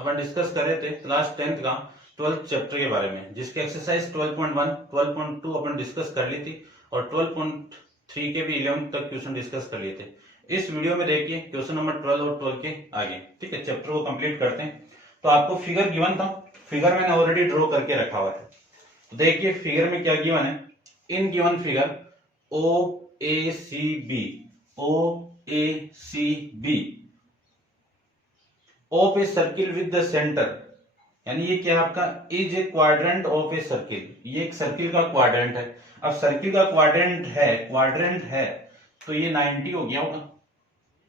अपन discuss कर रहे थे क्लास 10th का 12th चैप्टर के बारे में, जिसके एक्सरसाइज 12.1, 12.2 अपन डिस्कस कर ली थी और 12.3 के भी 11th तक क्वेश्चन डिस्कस कर लिए थे। इस वीडियो में देखिए क्वेश्चन नंबर 12 और 12 के आगे। ठीक है, चैप्टर को कंप्लीट करते हैं। तो आपको फिगर गिवन था, फिगर मैंने ऑलरेडी ड्रॉ करके रखा हुआ है। तो देखिए फिगर में क्या गिवन है। In given figure O A C B, O A C B, of a circle with the centre, यानी ये क्या आपका is a quadrant of a circle. ये एक सर्किल का क्वाड्रेंट है। अब सर्किल का क्वाड्रेंट है तो ये 90 हो गया होगा।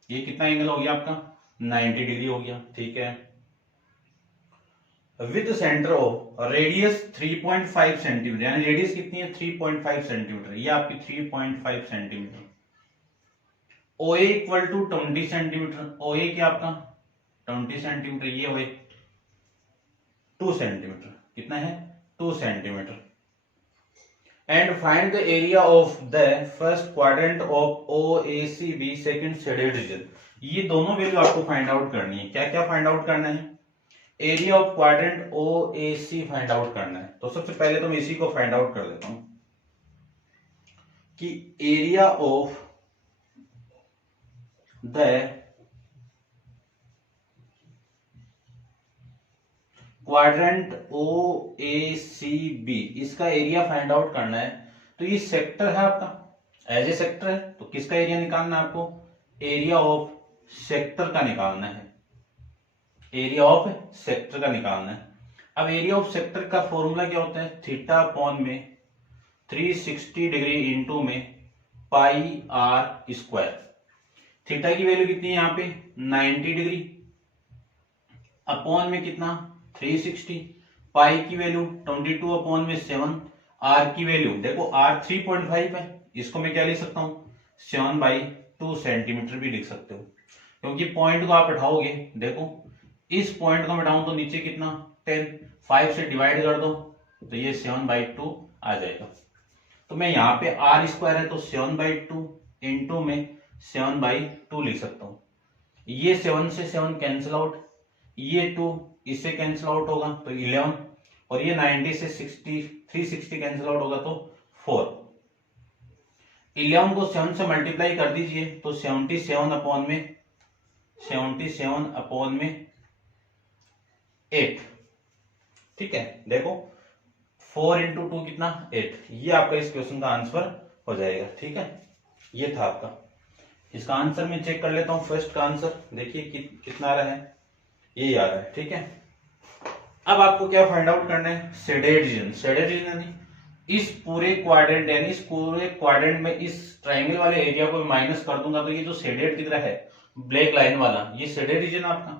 ये कितना एंगल हो गया आपका 90 डिग्री हो गया। ठीक है, with centre of radius 3.5 centimetre, यानी रेडियस कितनी है 3.5 सेंटीमीटर, ये आपकी 3.5 centimetre. O A equal to 20 centimetre, O A क्या आपका 20 सेंटीमीटर, ये हो 2 सेंटीमीटर, कितना है 2 centimetre. And find the area of the first quadrant of O A C B second shaded region. ये दोनों वैल्यू आपको फाइंड आउट करनी है। क्या क्या फाइंड आउट करना है, area of quadrant O A C find out करना है। तो सबसे पहले तो मैं इसी को फाइंड आउट कर देता हूं कि area of the quadrant O A C B, इसका एरिया फाइंड आउट करना है। तो ये सेक्टर है आपका, एज ए सेक्टर है, तो किसका एरिया निकालना है आपको, एरिया ऑफ सेक्टर का निकालना है। एरिया ऑफ सेक्टर का निकालना है। अब एरिया ऑफ सेक्टर का फॉर्मूला क्या होता है, थीटा अपॉन में 360 डिग्री इंटू में पाई आर स्क्वायर। थीटा की वैल्यू कितनी है यहाँ पे 90 डिग्री, अपॉन में कितना 360, पाई की वैल्यू 22 अपॉन में 7, आर की वैल्यू देखो आर 3.5 है, इसको मैं क्या लिख सकता हूँ 7/2 सेंटीमीटर भी लिख सकते हो, क्योंकि पॉइंट को आप उठाओगे, देखो इस पॉइंट को मिटाऊं तो नीचे कितना 10, 5 से डिवाइड कर दो तो ये 7/2 आ जाएगा। तो मैं यहाँ पे आर स्क्वायर है तो 7/2 इंटू में 7/2 लिख सकता हूँ। ये 7 से 7 कैंसिल आउट, ये 2 इससे कैंसिल आउट होगा तो 11, और ये 90 से 360 कैंसिल आउट होगा तो 4। 11 को 7 से मल्टीप्लाई कर दीजिए तो 77 अपॉन में 8। ठीक है, देखो 4 इंटू 2 कितना 8, ये आपका इस क्वेश्चन का आंसर हो जाएगा। ठीक है, ये था आपका। इसका आंसर मैं चेक कर लेता हूं। फर्स्ट का आंसर देखिए कितना आ रहा है, ये आ रहा है। ठीक है, अब आपको क्या फाइंड आउट करना है, शेडेड रीजन। शेडेड रीजन यानी इस पूरे क्वाड्रेंट, यानी इस पूरे क्वाड्रेंट में इस ट्राइंगल वाले एरिया को माइनस कर दूंगा तो ये जो शेडेड दिख रहा है ब्लैक लाइन वाला, ये शेडेड रीजन आपका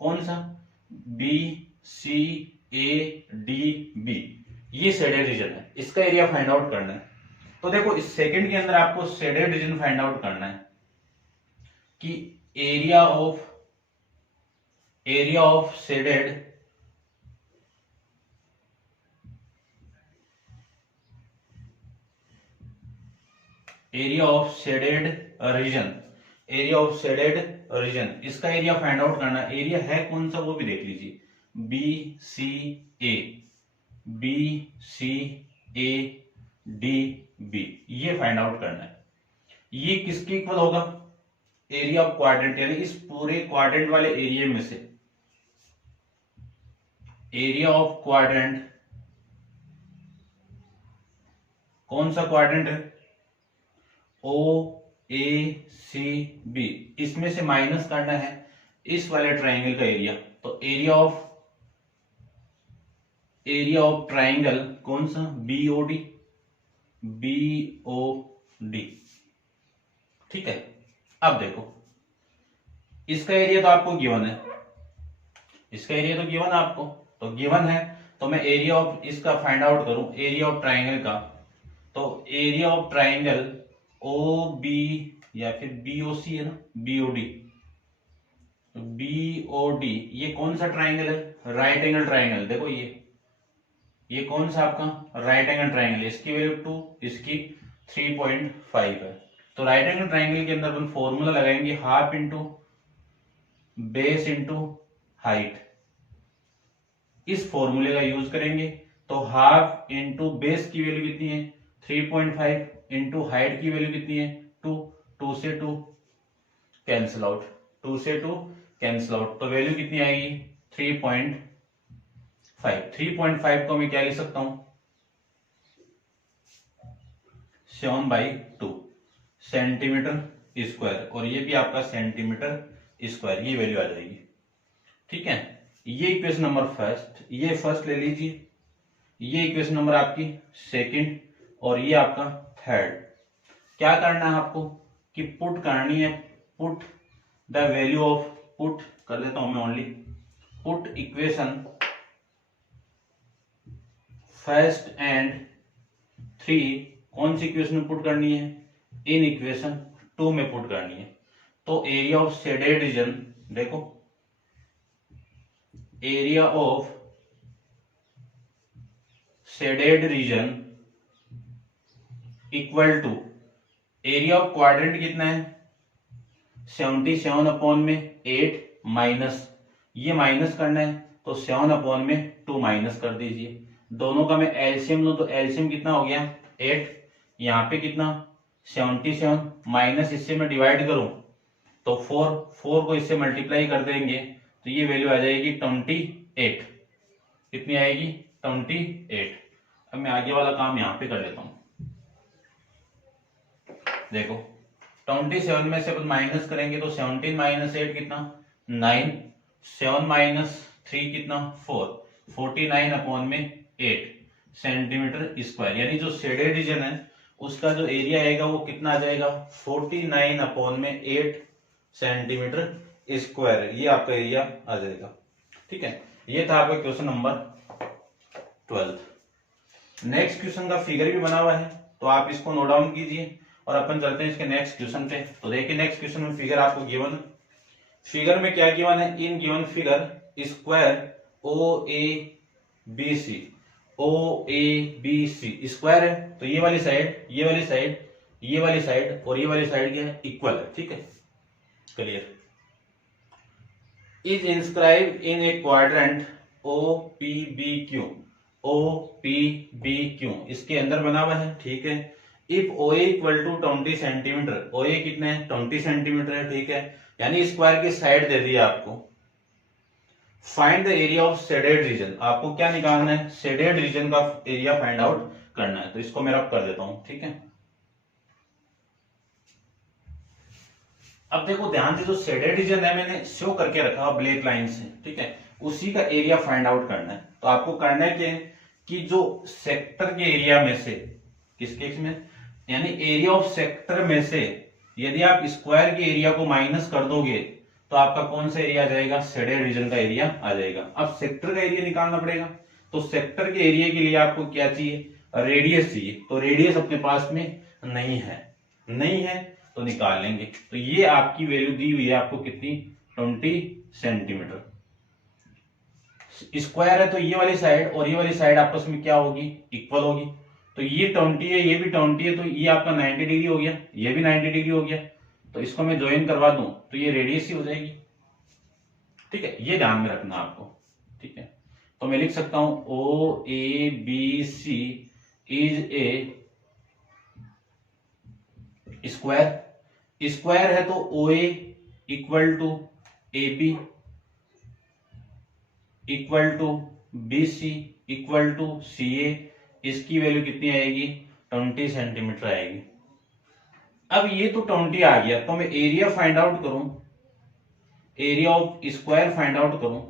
कौन सा, B C A D B, ये शेडेड रीजन है। इसका एरिया फाइंड आउट करना है। तो देखो इस सेकंड के अंदर आपको शेडेड रीजन फाइंड आउट करना है कि एरिया ऑफ शेडेड रीजन, इसका एरिया फाइंड आउट करना है। एरिया है कौन सा वो भी देख लीजिए, B C A D B, ये फाइंड आउट करना है। ये किसके इक्वल होगा, एरिया ऑफ क्वाड्रेंट, यानी इस पूरे क्वाड्रेंट वाले एरिया में से एरिया ऑफ क्वाड्रेंट, कौन सा क्वाड्रेंट है, ओ ए सी बी, इसमें से माइनस करना है इस वाले ट्राइंगल का एरिया। तो एरिया ऑफ ट्राइंगल कौन सा, बीओडी। ठीक है, अब देखो इसका एरिया तो आपको गिवन है, इसका एरिया तो गिवन आपको, तो गिवन है तो मैं एरिया ऑफ इसका फाइंड आउट करूं, एरिया ऑफ ट्राइंगल का। तो area of triangle O B या फिर बीओसी है ना, बीओडी, ये कौन सा ट्राइंगल है, राइट एंगल ट्राइंगल। देखो ये कौन सा आपका राइट एंगल ट्राइंगल, इसकी वैल्यू 2, इसकी 3.5 है। तो राइट एंगल ट्राइंगल के अंदर अपन फॉर्मूला लगाएंगे half into base into height. इस फॉर्मूले का यूज करेंगे तो हाफ इंटू बेस की वैल्यू कितनी है 3.5 इंटू हाइट की वैल्यू कितनी है 2, 2 से 2 कैंसिल आउट, 2 से 2 कैंसिल आउट, तो वैल्यू कितनी आएगी 3.5। 3.5 को मैं क्या लिख सकता हूं 7/2 सेंटीमीटर स्क्वायर, और ये भी आपका सेंटीमीटर स्क्वायर, ये वैल्यू आ जाएगी। ठीक है, ये इक्वेशन नंबर फर्स्ट, ये फर्स्ट ले लीजिए, ये इक्वेशन नंबर आपकी सेकंड, और ये आपका थर्ड। क्या करना है आपको कि पुट करनी है, put the value of, put कर देता हूं मैं only, put equation first and 3 कौन सी इक्वेशन में पुट करनी है, इन इक्वेशन 2 में पुट करनी है। तो एरिया ऑफ शेडेड रीजन, देखो area of shaded region equal to area of quadrant कितना है 77/8 माइनस, ये माइनस करना है तो 7/2 माइनस कर दीजिए। दोनों का मैं एलसीएम लूं तो एलसीएम कितना हो गया 8, यहाँ पे कितना 77 माइनस इससे मैं डिवाइड करूं तो 4 को इससे मल्टीप्लाई कर देंगे तो ये वैल्यू आ जाएगी 28। कितनी आएगी 28। अब मैं आगे वाला काम यहाँ पे कर लेता हूं। देखो 27 में से अपन माइनस करेंगे तो 17 माइनस 8 कितना 9, 7 माइनस 3 कितना 4, 49/8 सेंटीमीटर स्क्वायर, यानी जो शेडेड रीजन है उसका जो एरिया आएगा वो कितना आ जाएगा 49/8 सेंटीमीटर स्क्वायर, ये आपका एरिया आ जाएगा। ठीक है, ये था आपका क्वेश्चन नंबर 12। नेक्स्ट क्वेश्चन का फिगर भी बना हुआ है तो आप इसको नोट डाउन कीजिए और अपन चलते हैं इसके नेक्स्ट क्वेश्चन पे। तो देखिए नेक्स्ट क्वेश्चन में फिगर आपको गिवन, फिगर में क्या गिवन है, in given figure square O A B C, O A B C square है तो ये वाली साइड, ये वाली साइड, ये वाली साइड और ये वाली साइड क्या है इक्वल है। ठीक है, clear. Is inscribe in a quadrant O P B Q, O P B Q इसके अंदर बना हुआ है। ठीक है, if O equal to 20 centimetre, O A कितने हैं 20 सेंटीमीटर है। ठीक है, यानी स्क्वायर की साइड दे दी आपको। Find the area of shaded region, आपको क्या निकालना है शेडेड रीजन का एरिया फाइंड आउट करना है। तो इसको मैं रब कर देता हूं। ठीक है, अब देखो ध्यान से, जो शेडेड रीजन है मैंने शो करके रखा ब्लैक लाइन से, ठीक है, उसी का एरिया फाइंड आउट करना है। तो आपको करना है कि जो सेक्टर के एरिया में से, किसके में, यानी एरिया ऑफ सेक्टर में से यदि आप स्क्वायर के एरिया को माइनस कर दोगे तो आपका कौन सा एरिया आ जाएगा शेडेड रीजन का एरिया आ जाएगा। अब सेक्टर का एरिया निकालना पड़ेगा, तो सेक्टर के एरिया के लिए आपको क्या चाहिए रेडियस चाहिए। तो रेडियस अपने पास में नहीं है, नहीं है तो निकाल लेंगे। तो ये आपकी वैल्यू दी हुई है आपको कितनी 20 सेंटीमीटर। स्क्वायर है तो ये वाली साइड और ये वाली साइड आपस में क्या होगी इक्वल होगी। तो ये 20 है, ये भी 20 है, तो ये आपका 90 डिग्री हो गया, ये भी 90 डिग्री हो गया। तो इसको मैं ज्वाइन करवा दूं तो ये रेडियस ही हो जाएगी। ठीक है, ये ध्यान में रखना आपको। ठीक है, तो मैं लिख सकता हूं O A B C is a square. Square है तो O A equal to A B equal to B C equal to C A, इसकी वैल्यू कितनी आएगी 20 सेंटीमीटर आएगी। अब ये तो 20 आ गया, तो मैं एरिया फाइंड आउट करूं, area of square find out करूं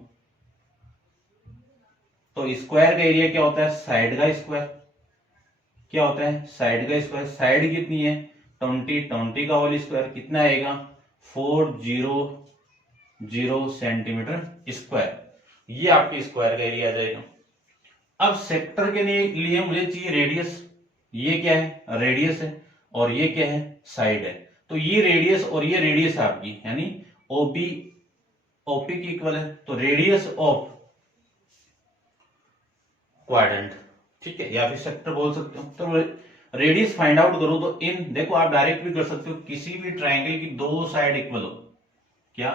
तो स्क्वायर का एरिया क्या होता है साइड का स्क्वायर। क्या होता है साइड का स्क्वायर। साइड कितनी है 20 का होल स्क्वायर कितना आएगा 400 सेंटीमीटर स्क्वायर। ये आपके स्क्वायर का एरिया आ जाएगा। अब सेक्टर के लिए मुझे चाहिए रेडियस। ये क्या है रेडियस है और ये क्या है साइड है। तो ये रेडियस और ये रेडियस आपकी यानी ओपी की इक्वल है। तो रेडियस ऑफ क्वाड्रेंट, ठीक है, या फिर सेक्टर बोल सकते हो। तो रेडियस फाइंड आउट करो तो इन देखो आप डायरेक्ट भी कर सकते हो, किसी भी ट्राइंगल की दो साइड इक्वल हो। क्या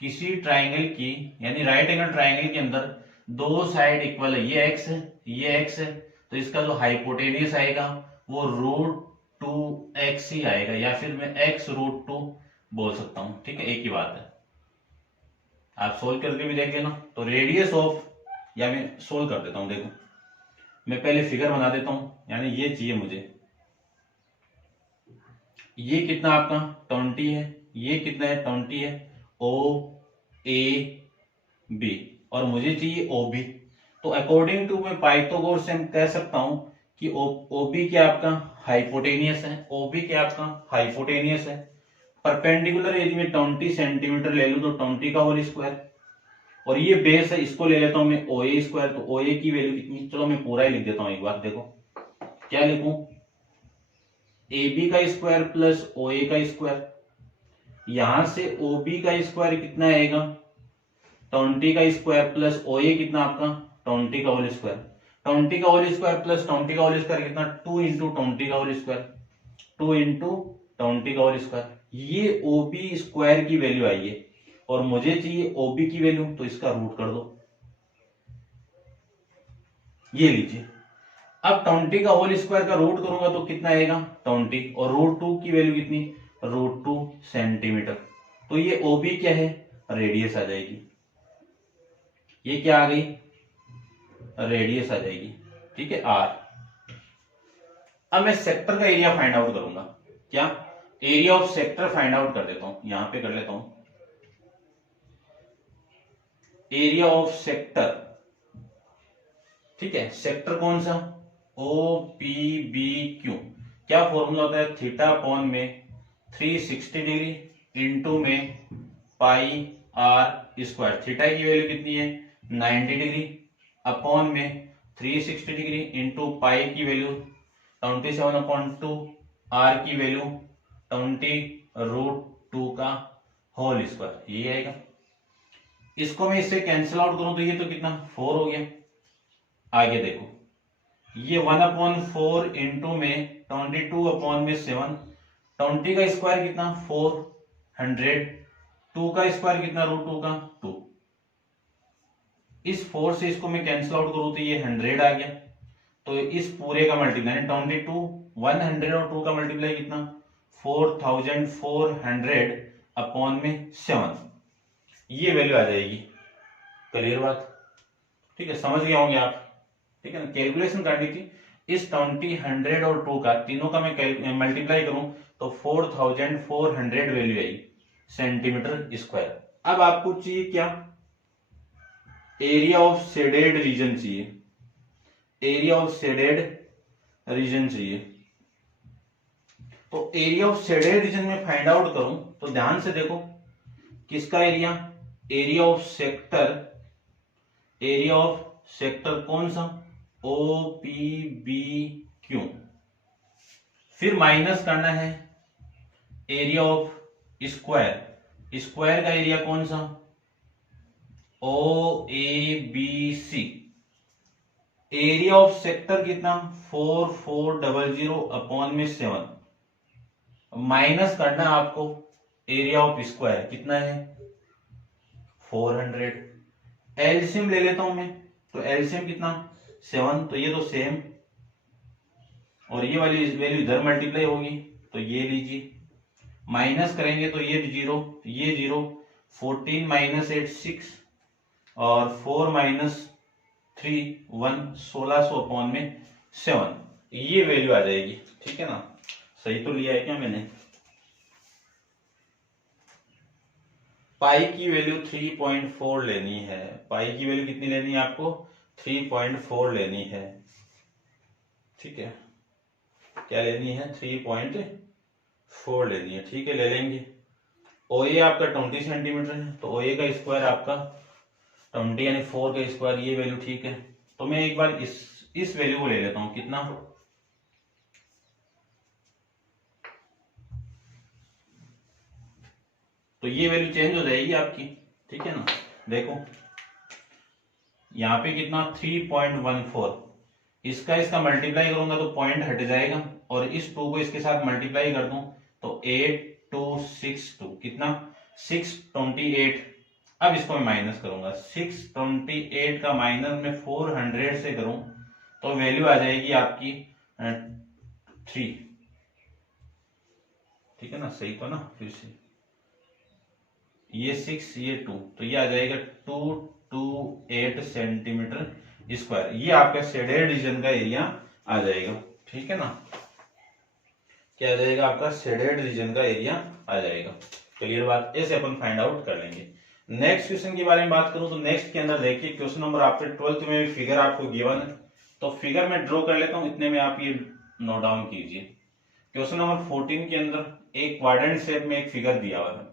किसी ट्राइंगल की यानी राइट एंगल ट्राइंगल के अंदर दो साइड इक्वल है, ये एक्स है ये एक्स है, तो इसका जो हाइपोटेनियस आएगा वो √2x ही आएगा, या फिर मैं x√2 बोल सकता हूं। ठीक है, एक ही बात है, आप सोल्व करके भी देख लेना। तो रेडियस ऑफ, या मैं सोल्व कर देता हूं, देखो मैं पहले फिगर बना देता हूं, यानी ये चाहिए मुझे, ये कितना आपका 20 है, ये कितना है 20 है, OAB, और मुझे चाहिए OB। तो अकॉर्डिंग टू मैं पाइथागोरस से हम कह सकता हूं कि OB क्या आपका हाइपोटेनियस है, OB क्या आपका हाइपोटेनियस है। परपेंडिकुलर यदि मैं 20 सेंटीमीटर ले लूं तो 20 का होल स्क्वायर, और ये बेस है, इसको ले लेता हूं मैं OA स्क्वायर, तो OA की वैल्यू कितनी, चलो मैं पूरा ही लिख देता हूं एक बार, देखो क्या लिखूं, AB का स्क्वायर प्लस OA का स्क्वायर, यहां से OB का स्क्वायर कितना आएगा 20 का स्क्वायर प्लस OA कितना आपका 20 का होल स्क्वायर, 20 का होल स्क्वायर प्लस 20 का होल स्क्वायर कितना 2 इंटू 20 का होल स्क्वायर, 2 इंटू 20 का होल स्क्वायर, ये OB स्क्वायर की वैल्यू आई है, और मुझे चाहिए OB की वैल्यू, तो इसका रूट कर दो, ये लीजिए। अब 20 का होल स्क्वायर का रूट करूंगा तो कितना आएगा 20, और √2 की वैल्यू कितनी √2 सेंटीमीटर, तो ये OB क्या है रेडियस आ जाएगी, ये क्या आ गई रेडियस आ जाएगी। ठीक है, R। अब मैं सेक्टर का एरिया फाइंड आउट करूंगा, क्या area of sector find out कर देता हूं, यहां पे कर लेता हूं एरिया ऑफ सेक्टर। ठीक है, सेक्टर कौन सा OPBQ, क्या फॉर्मूला होता है थीटा अपॉन में 360 डिग्री इंटू में पाई R स्क्वायर, थीटा की वैल्यू कितनी है 90 डिग्री, अपॉन में 360 डिग्री इंटू पाई की वैल्यू 27/2, R की वैल्यू 20√2 का होल स्क्वायर, ये आएगा। इसको मैं इससे कैंसिल आउट करूं तो ये तो कितना 4 हो गया। आगे देखो, ये 1/4 इंटू में 22 में 7, 20 का स्क्वायर कितना 400, 2 का स्क्वायर कितना √2 का 2, इस 4 से इसको मैं कैंसिल आउट करूं तो ये 100 आ गया, तो इस पूरे का मल्टीप्लाई 22 100 और 2 का मल्टीप्लाई कितना 4400 अपॉन में 7, ये वैल्यू आ जाएगी। क्लियर बात, ठीक है, समझ गए होंगे आप। ठीक है ना, कैलकुलेशन करनी थी, इस 20 100 और 2 का तीनों का मैं मल्टीप्लाई करूं तो 4400 वैल्यू आई सेंटीमीटर स्क्वायर। अब आपको चाहिए क्या एरिया ऑफ शेडेड रीजन चाहिए, एरिया ऑफ शेडेड रीजन चाहिए। तो एरिया ऑफ शेडेड रीजन में फाइंड आउट करूं तो ध्यान से देखो, किसका area area of sector, area of sector कौन सा OPBQ, फिर माइनस करना है एरिया ऑफ स्क्वायर, स्क्वायर का एरिया कौन सा OABC, एरिया ऑफ सेक्टर कितना 4400 अपॉन में 7, माइनस करना आपको एरिया ऑफ स्क्वायर कितना है 400, एलसीएम ले लेता हूं मैं, तो एलसीएम कितना 7, तो ये तो सेम, और ये वाली वैल्यू इधर मल्टीप्लाई होगी, तो ये लीजिए, माइनस करेंगे तो ये 0, ये 0, 14 - 8 6, और 4 - 3 1, 1600 अपॉन में 7, ये वैल्यू आ जाएगी। ठीक है ना, सही तो लिया है क्या मैंने। पाई की वैल्यू 3.4 लेनी है, पाई की वैल्यू कितनी लेनी है आपको 3.4 लेनी है। ठीक है, क्या लेनी है 3.4 लेनी है। ठीक है, ले लेंगे। OA आपका 20 सेंटीमीटर है, तो OA का स्क्वायर आपका 20 यानी 4 का स्क्वायर, ये वैल्यू ठीक है। तो मैं एक बार इस वैल्यू को ले लेता हूं, कितना तो ये वैल्यू चेंज हो जाएगी आपकी। ठीक है ना, देखो यहाँ पे कितना 3.14, इसका मल्टीप्लाई करूंगा तो पॉइंट हट जाएगा, और इस 2 को इसके साथ मल्टीप्लाई कर दूं तो 8262 कितना 628 अब इसको मैं माइनस करूंगा, 628 का माइनस में 400 से करूं तो वैल्यू आ जाएगी आपकी 3। ठीक है ना, सही तो ना, फिर से ये 6 ये 2, तो ये आ जाएगा 228 सेंटीमीटर स्क्वायर। ये आपका शेडेड रीजन का एरिया आ जाएगा। ठीक है ना, क्या आ जाएगा आपका शेडेड रीजन का एरिया आ जाएगा। क्लियर बात, ऐसे अपन फाइंड आउट कर लेंगे। नेक्स्ट क्वेश्चन के बारे में बात करूं तो नेक्स्ट के अंदर देखिए क्वेश्चन नंबर आपके 12th में फिगर आपको गिवन है, तो फिगर में ड्रॉ कर लेता हूं, इतने में आप ये नोट डाउन कीजिए। क्वेश्चन नंबर 14 के अंदर एक क्वाड्रेंट शेप में एक फिगर दिया हुआ है,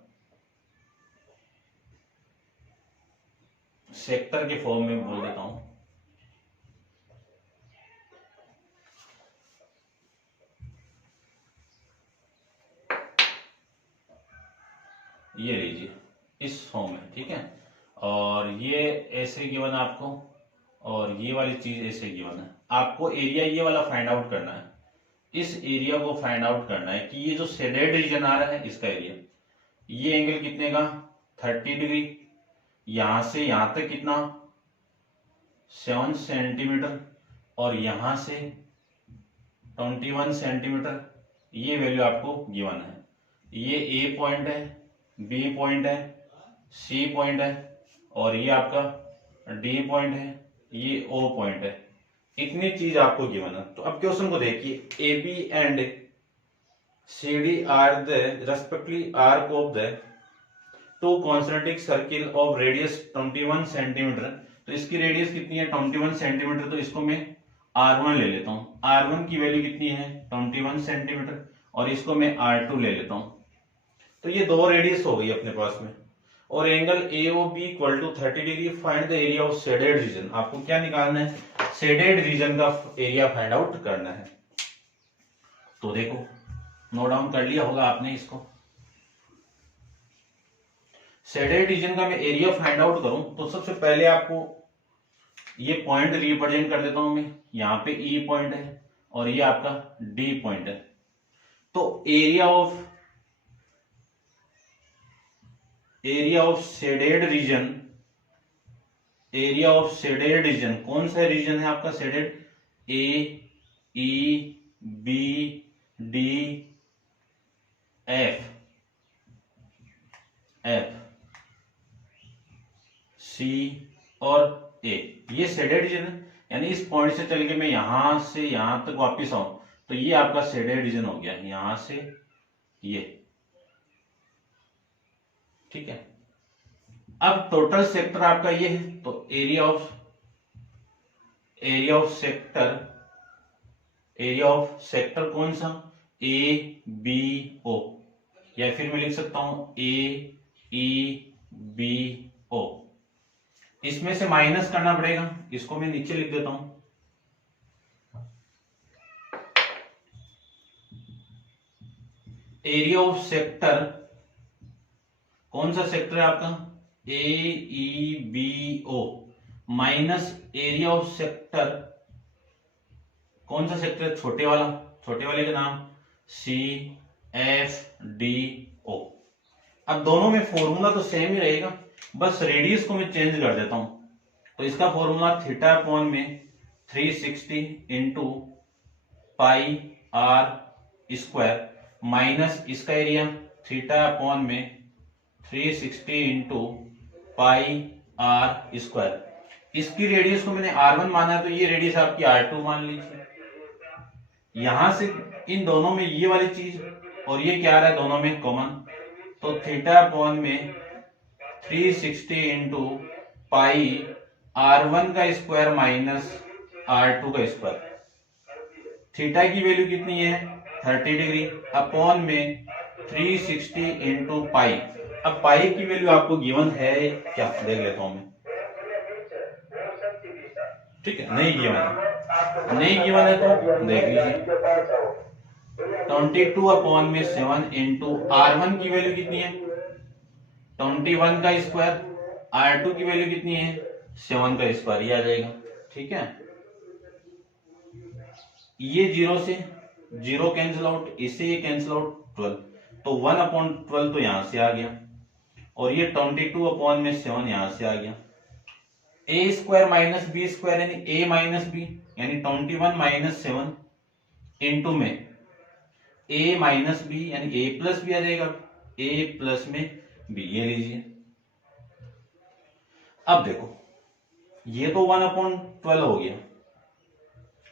सेक्टर के फॉर्म में बोल देता हूं। ये लीजिए इस फॉर्म में, ठीक है, और ये ऐसे गिवन है आपको, और ये वाली चीज ऐसे गिवन है। आपको एरिया ये वाला फाइंड आउट करना है, इस एरिया को फाइंड आउट करना है कि ये जो शेडेड रीजन आ रहा है इसका एरिया, ये एंगल कितने का 30 डिग्री, यहां से यहां तक कितना 7 सेंटीमीटर, और यहां से 21 सेंटीमीटर, ये वैल्यू आपको गिवन है। ये ए पॉइंट है, बी पॉइंट है, सी पॉइंट है, और ये आपका डी पॉइंट है, ये ओ पॉइंट है। इतनी चीज आपको गिवन है। तो अब क्वेश्चन को देखिए, A B and C D are the respectively arc of the two concentric circle of radius 21 centimetre. तो इसकी रेडियस कितनी है 21 सेंटीमीटर, तो इसको मैं R1 ले लेता हूं। R1 की वैल्यू कितनी है 21 सेंटीमीटर, और इसको मैं R2 ले लेता हूं। तो ये दो रेडियस हो गई अपने पास में, और angle AOB equal to 30 degree. Find the area of shaded region. आपको क्या निकालना है, शेडेड रीजन का एरिया फाइंड आउट करना है। तो देखो नोट डाउन कर लिया होगा आपने इसको। शेडेड रीजन का मैं एरिया फाइंड आउट करूं तो सबसे पहले आपको ये पॉइंट रिप्रेजेंट कर देता हूं मैं, यहां पे E पॉइंट है और ये आपका D पॉइंट है। तो area of shaded region, area of shaded region कौन सा रीजन है आपका shaded, A E B D F C और A, ये शेडेड रीजन है। यानी इस पॉइंट से चल के मैं यहां से यहां तक वापस आऊं तो ये आपका शेडेड रीजन हो गया, यहां से ये। ठीक है, अब टोटल सेक्टर आपका ये है, तो एरिया ऑफ सेक्टर कौन सा, ABO, या फिर मैं लिख सकता हूं AEBO। इसमें से माइनस करना पड़ेगा, इसको मैं नीचे लिख देता हूं। एरिया ऑफ सेक्टर कौन सा सेक्टर है आपका, AEBO, minus area of sector कौन सा सेक्टर है, छोटे वाले का नाम CFDO। अब दोनों में फॉर्मूला तो सेम ही रहेगा, बस रेडियस को मैं चेंज कर देता हूं। तो इसका फॉर्मूला थीटा अपॉन में 360 इंटू पाई R स्क्वायर, माइनस इसका एरिया थीटा अपॉन में 360 इंटू पाई R स्क्वायर। इसकी रेडियस को मैंने R1 माना है, तो ये रेडियस आपकी R2 मान लीजिए। यहां से इन दोनों में ये वाली चीज और ये क्या आ रहा है, दोनों में कॉमन, तो थीटा अपॉन में 360 इंटू पाई R1 का स्क्वायर माइनस R2 का स्क्वायर। थीटा की वैल्यू कितनी है 30 डिग्री, अपॉन में 360 इंटू पाई। अब पाई की वैल्यू आपको गिवन है क्या, देख लेता हूं मैं। ठीक है, नहीं गिवन है तो देख लीजिए, 22 अपॉन में 7 इंटू R1 की वैल्यू कितनी है 21 का स्क्वायर, R2 की वैल्यू कितनी है 7 का स्क्वायर, ये आ जाएगा। ठीक है, ये 0 से 0 कैंसिल आउट, इससे ये कैंसिल आउट 12, तो 1/12 तो यहां से आ गया, और ये 22/7 यहां से आ गया। ए स्क्वायर माइनस बी स्क्वायर यानी ए माइनस बी, यानी 21 - 7 इंटू में ए माइनस बी यानी ए प्लस बी आ जाएगा, ए प्लस में बी, ये लीजिए। अब देखो ये तो 1/12 हो गया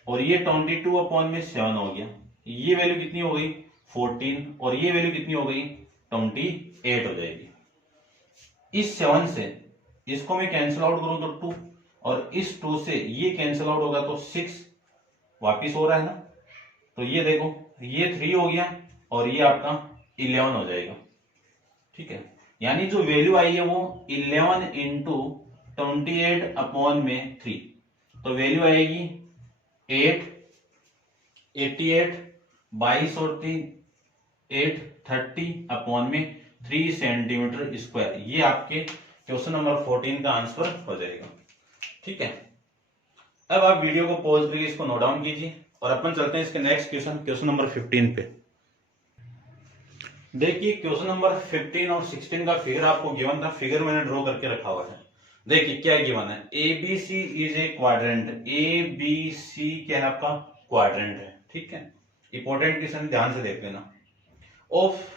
और ये 22/7 हो गया, ये वैल्यू कितनी हो गई 14 और ये वैल्यू कितनी हो गई 28 हो जाएगी। इस 7 से इसको मैं कैंसिल आउट करूं तो 2 और इस 2 से ये कैंसिल आउट होगा तो 6 वापिस हो रहा है ना, तो ये देखो ये 3 हो गया और ये आपका 11 हो जाएगा। ठीक है, यानी जो वैल्यू आई है वो 11 इंटू 28/3, तो वैल्यू आएगी 8, 88, 22 और 3 8, 30/3 सेंटीमीटर स्क्वायर। ये आपके क्वेश्चन नंबर 14 का आंसर हो जाएगा। ठीक है, अब आप वीडियो को पॉज करके इसको नोट डाउन कीजिए और अपन चलते हैं इसके नेक्स्ट क्वेश्चन नंबर 15 पे। देखिए क्वेश्चन नंबर 15 और 16 का फिगर आपको गिवन था, फिगर मैंने ड्रॉ करके रखा हुआ है। देखिए क्या गिवन है, A B C is a quadrant, A B C क्या है आपका क्वाड्रेंट है। ठीक है, इंपॉर्टेंट क्वेश्चन ध्यान से देख लेना। Of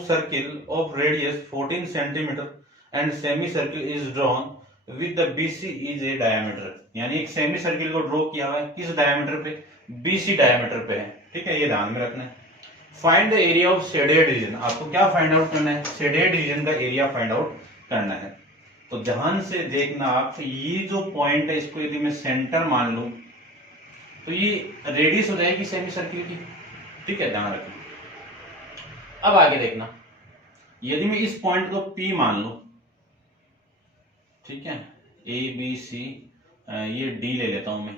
circle of radius 14 centimetre and semi circle is drawn with the BC is a diameter, यानी एक सेमी सर्किल को ड्रॉ किया हुआ है किस डायमीटर पे, बीसी डायमीटर पे है। ठीक है, ये ध्यान में रखना है। Find the area of shaded region, आपको क्या फाइंड आउट करना है, शेडेड रीजन का एरिया फाइंड आउट करना है। तो ध्यान से देखना आप, ये जो पॉइंट है इसको यदि मैं सेंटर मान लूं तो ये रेडियस हो जाएगी सेमी सर्किल की। ठीक है, ध्यान रखना। अब आगे देखना, यदि मैं इस पॉइंट को P मान लूं, ठीक है, ए बी सी, ये D ले लेता हूं मैं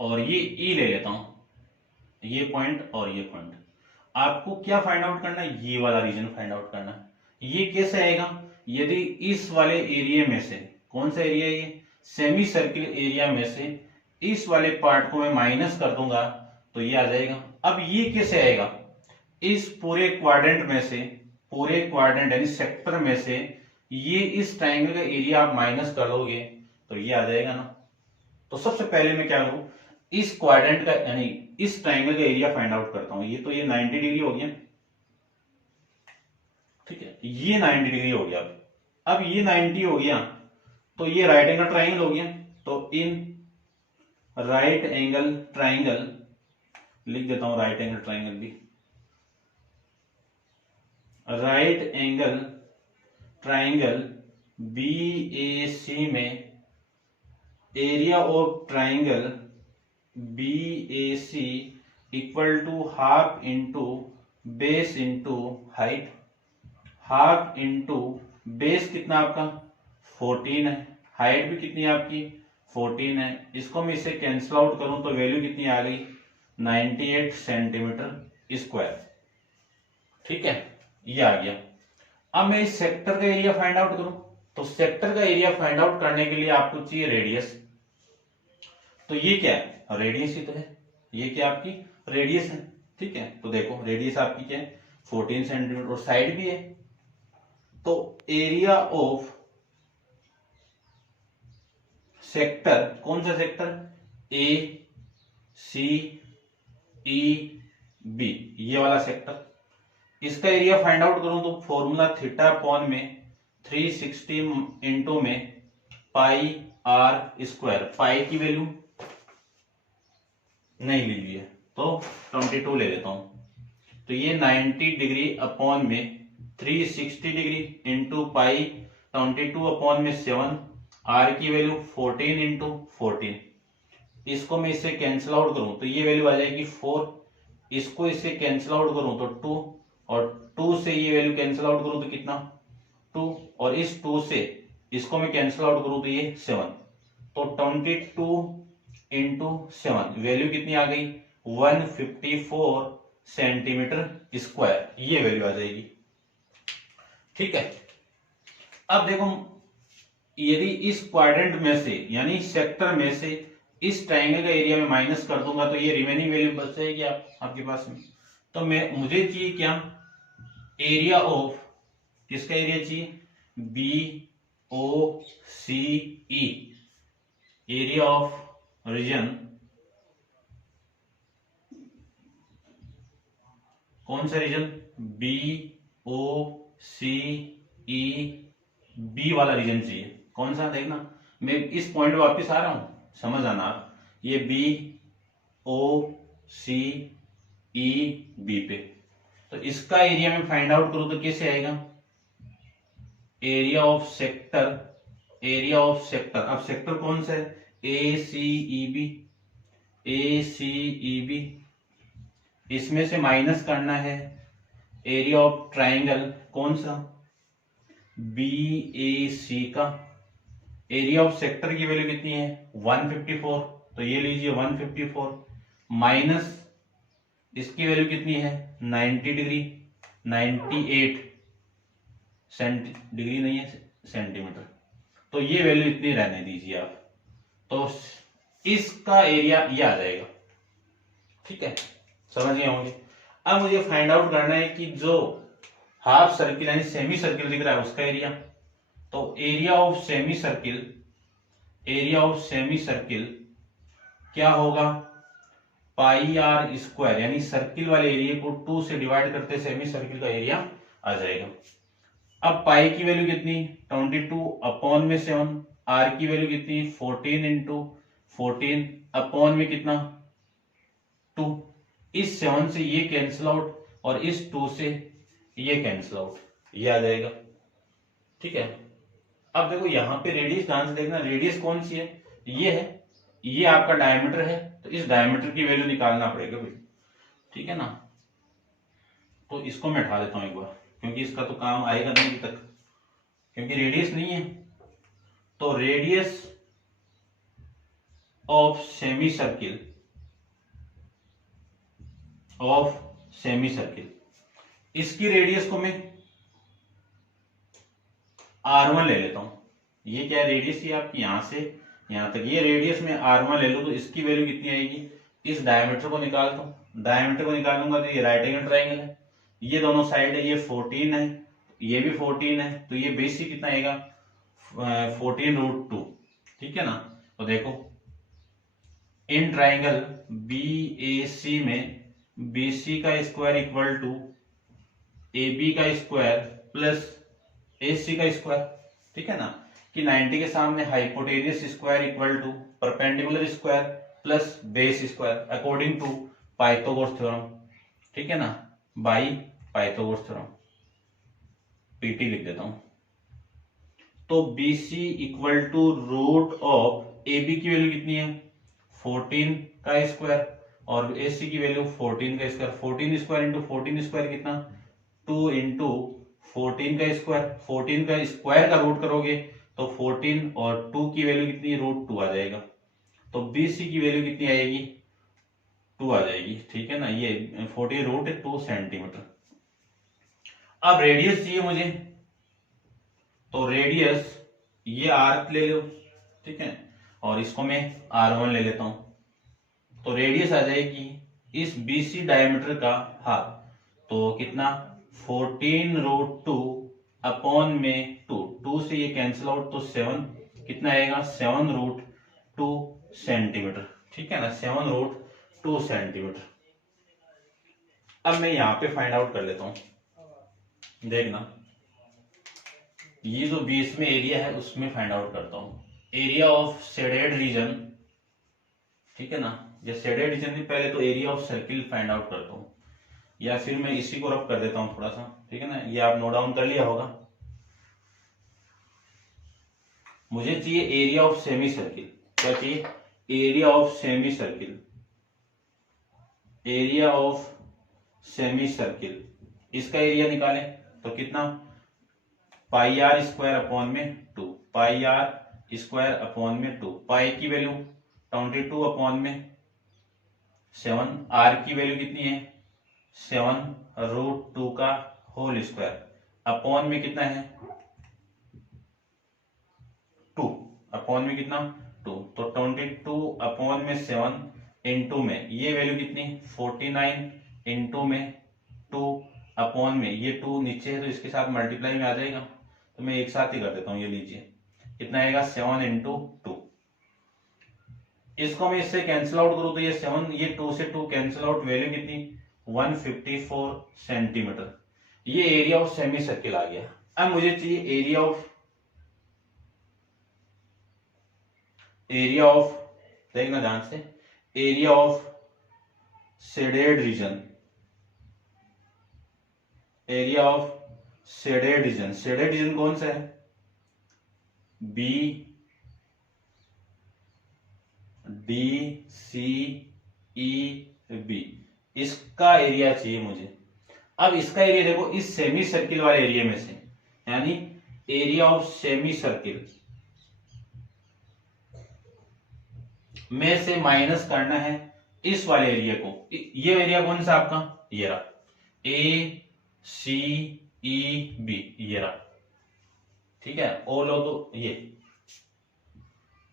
और ये E ले लेता हूं, ये पॉइंट और ये पॉइंट। आपको क्या फाइंड आउट करना है, ये वाला रीजन फाइंड आउट करना है। ये कैसे आएगा, यदि इस वाले एरिया में से, कौन सा एरिया ये, सेमी सर्किल एरिया में से इस वाले पार्ट को मैं माइनस कर दूंगा तो ये आ जाएगा। अब ये कैसे आएगा, इस पूरे क्वाड्रेंट में से, पूरे क्वाड्रेंट यानी सेक्टर में से ये इस ट्रायंगल का एरिया आप माइनस कर दोगे तो ये आ जाएगा ना। तो सबसे पहले मैं क्या करूं, इस क्वाड्रेंट का यानी इस ट्रायंगल का एरिया फाइंड आउट करता हूं। ये तो ये 90 डिग्री हो गया, ठीक है, ये 90 डिग्री हो गया। अब ये 90 हो गया तो ये राइट एंगल ट्रायंगल हो गया, तो इन राइट एंगल ट्रायंगल लिख देता हूं, राइट एंगल ट्रायंगल भी, राइट एंगल ट्रायंगल BAC में area of triangle BAC equal to half into base into height, half into base कितना आपका 14 है, हाइट भी कितनी है आपकी 14 है। इसको मैं इसे कैंसिल आउट करूं तो वैल्यू कितनी आ गई 98 सेंटीमीटर स्क्वायर। ठीक है, ये आ गया। अब मैं इस सेक्टर का एरिया फाइंड आउट करूं तो सेक्टर का एरिया फाइंड आउट करने के लिए आपको चाहिए रेडियस। तो ये क्या है, रेडियस ही तो है, ये क्या आपकी रेडियस है। ठीक है, तो देखो रेडियस आपकी क्या है 14 सेंटीमीटर और साइड भी है। तो एरिया ऑफ सेक्टर, कौन सा सेक्टर, ACEB, ये वाला सेक्टर, इसका एरिया फाइंड आउट करूं तो फॉर्मूला थीटा अपॉन में 360 इंटू में पाई R स्क्वायर, पाई की वैल्यू नहीं ली हुई है तो 22 ले लेता हूं, तो ये 90 डिग्री अपॉन में 360 डिग्री इंटू पाई 22 अपॉन में 7, R की वैल्यू 14 इंटू 14। इसको मैं इससे कैंसिल आउट करूं तो ये वैल्यू आ जाएगी 4, इसको इससे कैंसिल आउट करूं तो 2 और 2 से ये वैल्यू कैंसिल आउट करूं तो कितना 2 और इस 2 से इसको मैं कैंसिल आउट करूं तो ये 7, तो 22 इंटू 7 वैल्यू कितनी आ गई 154 सेंटीमीटर स्क्वायर, ये वैल्यू आ जाएगी। ठीक है, अब देखो यदि इस क्वाड्रेंट में से यानी सेक्टर में से इस ट्रायंगल का एरिया में माइनस कर दूंगा तो ये रिमेनिंग वैल्यू बच जाएगी आपके पास में। तो मुझे चाहिए क्या, एरिया ऑफ किसका एरिया चाहिए? BOCE, एरिया ऑफ रीजन, कौन सा रीजन? BOCE, बी वाला रीजन चाहिए। कौन सा? देखना, मैं इस पॉइंट पे वापस आ रहा हूं, समझ आना आप। ये BOCE बी पे, तो इसका एरिया में फाइंड आउट करूं तो कैसे आएगा? Area of sector, area of sector. अब सेक्टर कौन सा है? ACEB, ACEB। इसमें से माइनस करना है एरिया ऑफ ट्राइंगल, कौन सा? BAC का। एरिया ऑफ सेक्टर की वैल्यू कितनी है? 154, तो ये लीजिए 154 माइनस इसकी वैल्यू कितनी है? 90 डिग्री, 98 डिग्री नहीं है, सेंटीमीटर। तो ये वैल्यू इतनी रहने दीजिए आप, तो इसका एरिया ये आ जाएगा। ठीक है, समझ गए होंगे। अब मुझे फाइंड आउट करना है कि जो हाफ सर्किल यानी सेमी सर्किल दिख रहा है उसका एरिया। तो area of semi circle, area of semi circle क्या होगा? पाई आर स्क्वायर, यानी सर्किल वाले एरिया को 2 से डिवाइड करते सेमी सर्किल का एरिया आ जाएगा। अब पाई की वैल्यू कितनी? 22 अपॉन में 7, आर की वैल्यू कितनी? 14 इंटू 14 अपॉन में कितना? 2। इस 7 से ये कैंसिल आउट और इस 2 से ये कैंसिल आउट, ये आ जाएगा। ठीक है, अब देखो यहां पे रेडियस ध्यान से देखना, रेडियस कौन सी है? ये है, ये आपका डायमीटर है, तो इस डायमीटर की वैल्यू निकालना पड़ेगा भाई। ठीक है ना, तो इसको मैं उठा देता हूं एक बार, क्योंकि इसका तो काम आएगा नहीं अभी तक, क्योंकि रेडियस नहीं है। तो radius of semi circle, of semi circle, इसकी रेडियस को मैं R1 ले लेता हूं। ये क्या रेडियस है आपकी? यहां से यहां तक ये रेडियस में R1 ले लो, तो इसकी वैल्यू कितनी आएगी? इस डायमीटर को निकालता हूं, डायमीटर को निकालूंगा तो ये राइट एंगल ट्राइंगल है, ये दोनों साइड है, ये 14 है, ये भी 14 है, तो ये बेसिक कितना आएगा? 14√2। ठीक है ना, तो देखो इन ट्राइंगल BAC में BC का स्क्वायर इक्वल टू AB का स्क्वायर प्लस AC का स्क्वायर। ठीक है ना, कि 90 के सामने hypotenuse square equal to perpendicular square plus base square according to Pythagoras theorem. ठीक है ना, बाई पाइथागोरस थ्योरम, PT लिख देता हूं। तो BC equal to root of AB की वैल्यू कितनी है? 14 का स्क्वायर और AC की वैल्यू 14 का स्क्वायर। 14 स्क्वायर इंटू 14 स्क्वायर कितना? 2 इंटू 14 का स्क्वायर। 14 का स्क्वायर का रूट करोगे तो 14 और 2 की वैल्यू कितनी? √2 आ जाएगा। तो BC की वैल्यू कितनी आएगी? 2 आ जाएगी। ठीक है ना, ये 14√2 सेंटीमीटर। अब रेडियस चाहिए मुझे, तो रेडियस ये आर्क ले लो। ठीक है, और इसको मैं R1 ले लेता हूं, तो रेडियस आ जाएगी इस BC डायमीटर का हाफ, तो कितना? 14√2 अपॉन में 2 से ये कैंसिल आउट, तो 7 कितना आएगा? 7√2 सेंटीमीटर। ठीक है ना, 7√2 सेंटीमीटर। अब मैं यहां पे फाइंड आउट कर लेता हूं, देखना ये जो बीच में एरिया है उसमें फाइंड आउट करता हूं, एरिया ऑफ शेडेड रीजन। ठीक है ना, ये शेडेड रीजन से पहले तो area of circle find out करता हूं, या फिर मैं इसी को रब कर देता हूं थोड़ा सा। ठीक है ना, ये आप नोट डाउन कर लिया होगा। मुझे चाहिए एरिया ऑफ सेमी सर्किल। क्या चाहिए? Area of semi circle, area of semi circle. इसका एरिया निकालें तो कितना? पाई आर स्क्वायर अपॉन में 2, पाई आर स्क्वायर अपॉन में 2। पाई की वैल्यू 22 अपॉन में 7, आर की वैल्यू कितनी है? 7√2 का होल स्क्वायर अपॉन में कितना है? 2, अपॉन में कितना? 2, तो 22 अपॉन में 7 इंटू में ये वैल्यू कितनी? 49 इंटू में 2 अपॉन में ये 2 नीचे है तो इसके साथ मल्टीप्लाई में आ जाएगा, तो मैं एक साथ ही कर देता हूँ। ये लीजिए कितना आएगा 7 इंटू 2। इसको मैं इससे कैंसिल आउट करूँ तो ये 7 ये 2 से 2 कैंसिल आउट, वैल्यू कितनी 154 सेंटीमीटर। ये एरिया ऑफ सेमी सर्किल आ गया। अब मुझे चाहिए एरिया ऑफ देखना ध्यान से, area of shaded region, area of shaded region. Shaded region कौन सा है, B D C E B, इसका एरिया चाहिए मुझे। अब इसका एरिया देखो इस सेमी सर्किल वाले एरिया में से, यानी एरिया ऑफ सेमी सर्किल में से माइनस करना है इस वाले एरिया को। ये एरिया कौन सा आपका, ये रहा ए सी ई बी, ये रहा, ठीक है। ओ लो तो ये,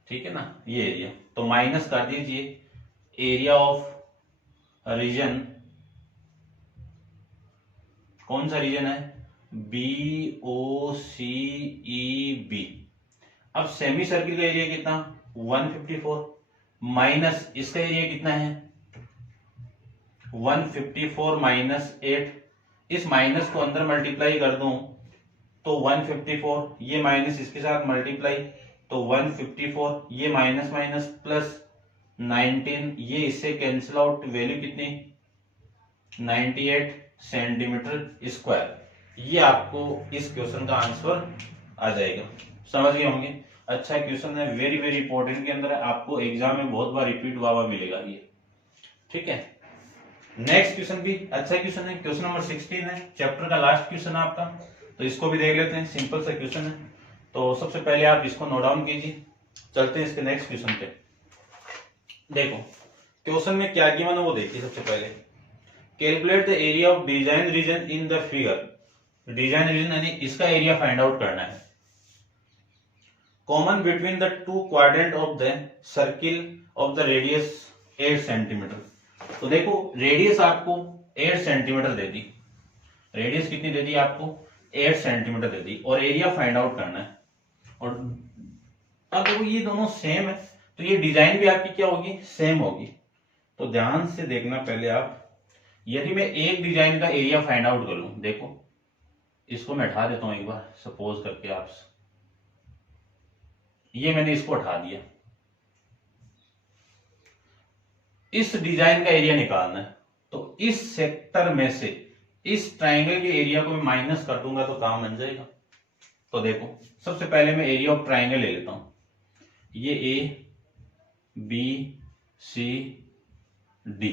ठीक है ना, ये एरिया। तो माइनस कर दीजिए एरिया ऑफ रीजन, कौन सा रीजन है, बी ओ सी ई बी। अब सेमी सर्किल का एरिया कितना 154 माइनस इसका एरिया कितना है 154 माइनस 8। इस माइनस को अंदर मल्टीप्लाई कर दूं तो 154, ये माइनस इसके साथ मल्टीप्लाई तो 154, ये माइनस माइनस प्लस 19, ये इससे कैंसिल आउट, वैल्यू कितनी 98 सेंटीमीटर स्क्वायर। ये आपको इस क्वेश्चन का आंसर आ जाएगा। समझ गए होंगे। अच्छा क्वेश्चन है, वेरी वेरी इंपॉर्टेंट के अंदर है, आपको एग्जाम में बहुत बार रिपीट हुआ मिलेगा ये, ठीक है। नेक्स्ट क्वेश्चन भी अच्छा क्वेश्चन है, क्वेश्चन नंबर 16 है, चैप्टर का लास्ट क्वेश्चन है आपका, तो इसको भी देख लेते हैं। सिंपल सा क्वेश्चन है, तो सबसे पहले आप इसको नोट डाउन कीजिए। चलते हैं इसके नेक्स्ट क्वेश्चन पे। देखो क्वेश्चन में क्या गिवन है वो देखिए। सबसे पहले calculate the area of design region in the figure. Design region यानी इसका एरिया फाइंड आउट करना है। Common between the two quadrant of the circle of the radius 8 centimetre. तो देखो रेडियस आपको 8 सेंटीमीटर दे दी, रेडियस कितनी दे दी आपको 8 सेंटीमीटर दे दी, और एरिया फाइंड आउट करना है। और अब देखो ये दोनों सेम है तो ये डिजाइन भी आपकी क्या होगी, सेम होगी। तो ध्यान से देखना पहले आप, यदि मैं एक डिजाइन का एरिया फाइंड आउट करूं, देखो इसको मैं हटा देता हूं एक बार, सपोज करके आप, ये मैंने इसको हटा दिया। इस डिजाइन का एरिया निकालना है, तो इस सेक्टर में से इस ट्राइंगल के एरिया को मैं माइनस कर दूंगा तो काम बन जाएगा। तो देखो सबसे पहले मैं एरिया ऑफ ट्राइंगल ले लेता हूं, ये ए बी सी डी,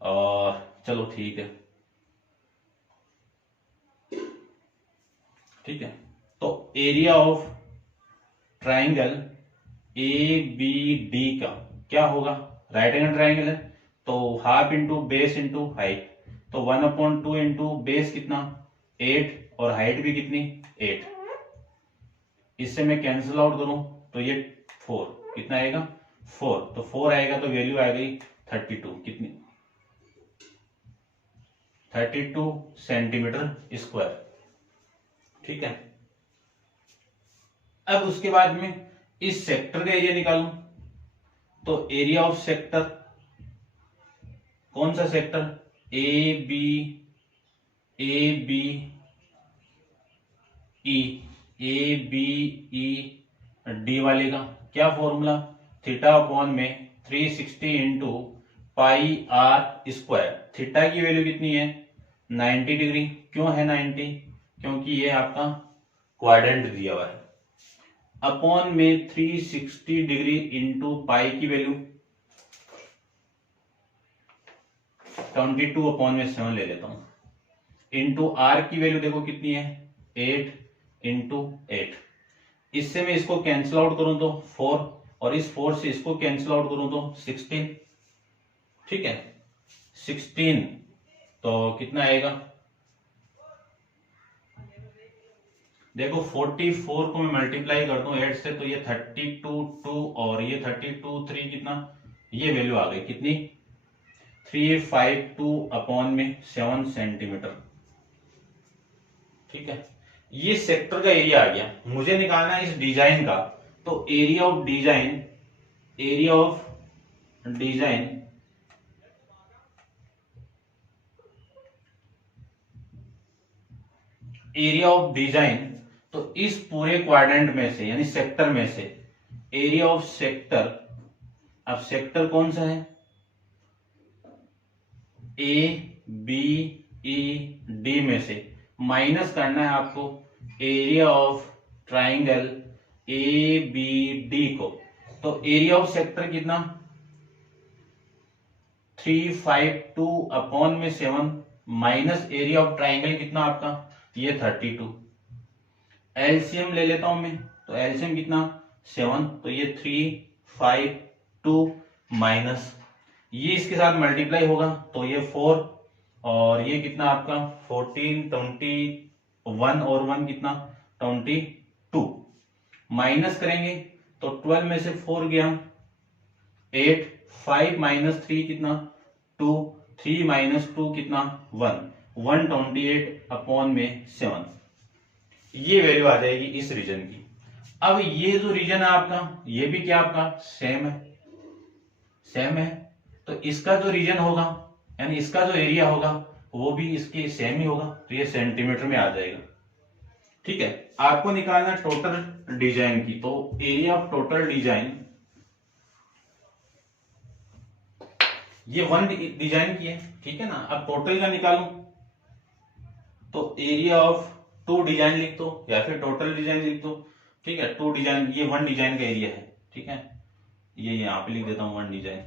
और चलो ठीक है, ठीक है। तो area of triangle A B D का क्या होगा, राइट एंगल ट्राइंगल है तो half into base into height, तो 1/2 इंटू बेस कितना 8 और हाइट भी कितनी 8। इससे मैं कैंसिल आउट करूं तो ये 4 कितना आएगा 4, तो 4 आएगा तो वैल्यू आ गई 32, कितनी 32 सेंटीमीटर स्क्वायर, ठीक है। अब उसके बाद में इस सेक्टर का एरिया निकालूं, तो एरिया ऑफ सेक्टर, कौन सा sector A B E D वाले का क्या फॉर्मूला, थीटा अपॉन में 360 into pi r square. Theta की वैल्यू कितनी है 90 डिग्री। क्यों है 90, क्योंकि ये आपका क्वाड्रेंट दिया हुआ है, अपॉन में 360 डिग्री इंटू पाई की वैल्यू 22 अपॉन में 7 ले लेता हूं, इंटू आर की वैल्यू देखो कितनी है 8 इंटू 8। इससे मैं इसको कैंसिल आउट करूं तो 4, और इस 4 से इसको कैंसिल आउट करूं तो 16, ठीक है 16। तो कितना आएगा देखो 44 को मैं मल्टीप्लाई कर दूं 8 से तो ये 32 2 और ये 32 3 कितना, ये वैल्यू आ गई कितनी 352 अपॉन में 7 सेंटीमीटर। ठीक है, ये सेक्टर का एरिया आ गया। मुझे निकालना है इस डिजाइन का, तो area of design, area of design area of design, तो इस पूरे क्वाड्रेंट में से यानी सेक्टर में से एरिया ऑफ सेक्टर, अब सेक्टर कौन सा है, ए बी ई डी में से माइनस करना है आपको area of triangle A B D को। तो एरिया ऑफ सेक्टर कितना 352 अपॉन में 7 माइनस एरिया ऑफ ट्राइंगल कितना आपका ये 32। एलसीएम ले लेता हूं मैं, तो एलसीएम कितना 7, तो ये 352 माइनस ये इसके साथ मल्टीप्लाई होगा तो ये 4 और ये कितना आपका 14 21 और 1 कितना 22 माइनस करेंगे तो 12 में से 4 गया 8, 5 माइनस 3 कितना 2, 3 माइनस 2 कितना 1, 128 अपॉन में 7 ये वैल्यू आ जाएगी इस रीजन की। अब ये जो रीजन है आपका ये भी क्या आपका सेम है, तो इसका जो रीजन होगा यानी इसका जो एरिया होगा वो भी इसके सेम ही होगा, तो ये सेंटीमीटर में आ जाएगा। ठीक है, आपको निकालना टोटल डिजाइन की, तो एरिया ऑफ टोटल डिजाइन ये 1 डिजाइन की है, ठीक है ना। अब टोटल का निकालूं तो एरिया ऑफ 2 डिजाइन लिख दो या फिर टोटल डिजाइन लिख दो, ठीक है। 2 डिजाइन ये 1 डिजाइन का एरिया है, ठीक है, ये यहां पे लिख देता हूं 1 डिजाइन।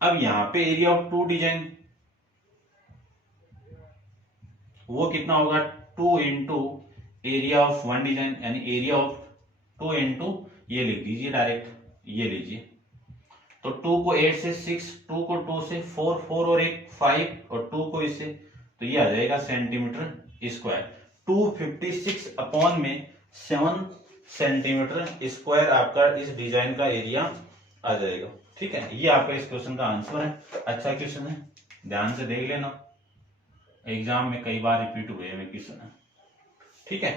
अब यहां पे एरिया ऑफ 2 डिजाइन वो कितना होगा 2 इंटू एरिया ऑफ 1 डिजाइन यानी एरिया ऑफ 2 इंटू ये लिख दीजिए डायरेक्ट, ये लीजिए। तो 2 को 8 से 6, 2 को 2 से 4, 4 और 1 5 और 2 को इससे, तो ये आ जाएगा सेंटीमीटर स्क्वायर। 256 अपॉन में 7 सेंटीमीटर स्क्वायर आपका इस डिजाइन का एरिया आ जाएगा। ठीक है, ये आपका इस क्वेश्चन का आंसर है। अच्छा क्वेश्चन है, ध्यान से देख लेना, एग्जाम में कई बार रिपीट हुए हुए क्वेश्चन है। ठीक है,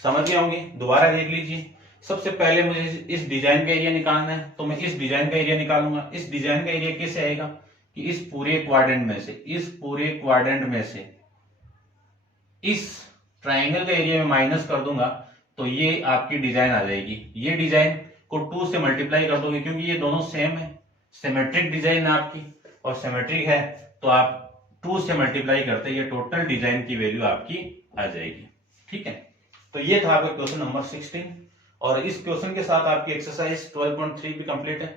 समझ गए होंगे, दोबारा देख लीजिए। सबसे पहले मुझे इस डिजाइन का एरिया निकालना है, तो मैं इस डिजाइन का एरिया निकालूंगा। इस डिजाइन का एरिया कैसे आएगा कि इस पूरे क्वाड्रेंट में से, इस पूरे क्वाड्रेंट में से इस ट्राइंगल का एरिया में माइनस कर दूंगा तो ये आपकी डिजाइन आ जाएगी। ये डिजाइन को 2 से मल्टीप्लाई कर दोगे क्योंकि ये दोनों सेम है, सिमेट्रिक डिजाइन है आपकी, और सिमेट्रिक है तो आप 2 से मल्टीप्लाई करते ये टोटल डिजाइन की वैल्यू आपकी आ जाएगी। ठीक है, तो ये था आपका क्वेश्चन नंबर 16 और इस क्वेश्चन के साथ आपकी एक्सरसाइज 12.3 भी कंप्लीट है।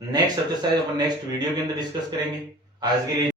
नेक्स्ट एक्सरसाइज अपन नेक्स्ट वीडियो के अंदर डिस्कस करेंगे। आज के लिए